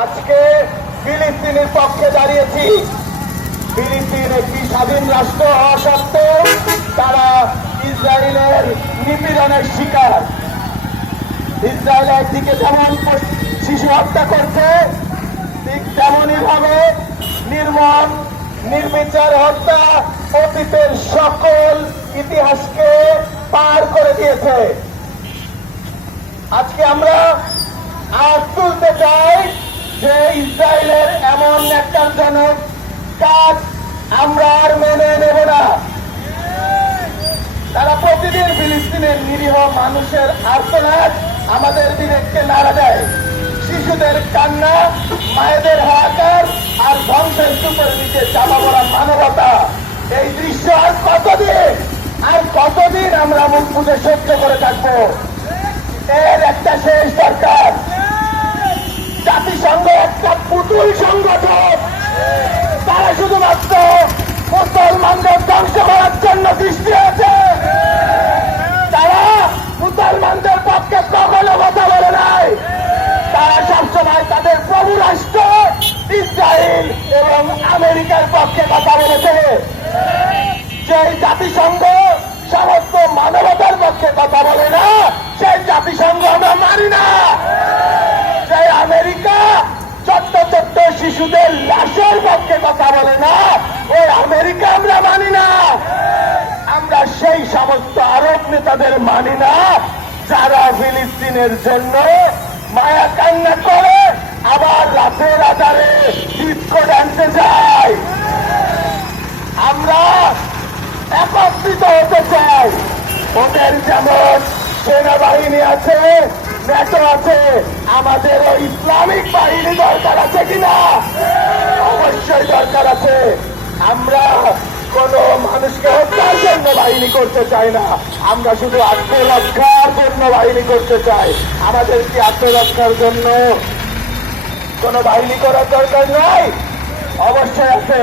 আজকে ফিলিস্তিনের পক্ষে দাঁড়িয়েছি। ফিলিস্তিন একটি স্বাধীন রাষ্ট্র হওয়া সত্ত্বেও তারা ইসরায়েলের নিপীড়নের শিকার। ইসরায়েল একদিকে যেমন শিশু হত্যা করছে, ঠিক তেমনই ভাবে নির্মম, নির্বিচার হত্যা অতীতের সকল ইতিহাসকে পার করে দিয়েছে। আজকে আমরা আজ তুলতে চাই যে ইসরায়েলের এমন ন্যাক্কারজনক কাজ আমরা আর মেনে নেব না। তারা প্রতিদিন ফিলিস্তিনের নিরীহ মানুষের আর্তনাদ আমাদের বিবেককে নাড়া দেয়। শিশুদের কান্না, মায়েদের হাহাকার আর ধ্বংসের সুপের নিচে চাপা পড়া মানবতা। এই দৃশ্য আর কতদিন? আর কতদিন আমরা মুখ বুঝে সহ্য করে থাকব? এর একটা শেষ দরকার। দৃষ্টি আছে। তারা মুসলমানদের পক্ষে কখনো কথা বলে নাই। তারা সবসময় তাদের প্রভু রাষ্ট্র ইসরায়েল এবং আমেরিকার পক্ষে কথা বলেছে। সেই জাতিসংঘ সমস্ত মানবতার পক্ষে কথা বলে না, সেই জাতিসংঘ আমরা মানি না। সেই আমেরিকা ছোট্ট ছোট্ট শিশুদের লাশের পক্ষে কথা বলে না, ওই আমেরিকা আমরা মানি না। সমস্ত আরব নেতাদের মানি না, যারা ফিলিস্তিনের জন্য মায়া কান্না করে, আবার রাতের আধারে ডিস্কো ডান্সে যায়। আমরা একত্রিত হতে চাই। ওদের যেমন সেনাবাহিনী আছে ন্যাটো আছে, আমাদের ওই ইসলামিক বাহিনী দরকার আছে কিনা? অবশ্যই দরকার আছে। আমরা কোন মানুষকে বাহিনী করতে চাই না। আমরা শুধু আত্মরক্ষার জন্য বাহিনী করতে চাই। আমাদের কি আত্মরক্ষার জন্য কোন বাহিনী করার দরকার নাই। অবশ্যই আছে।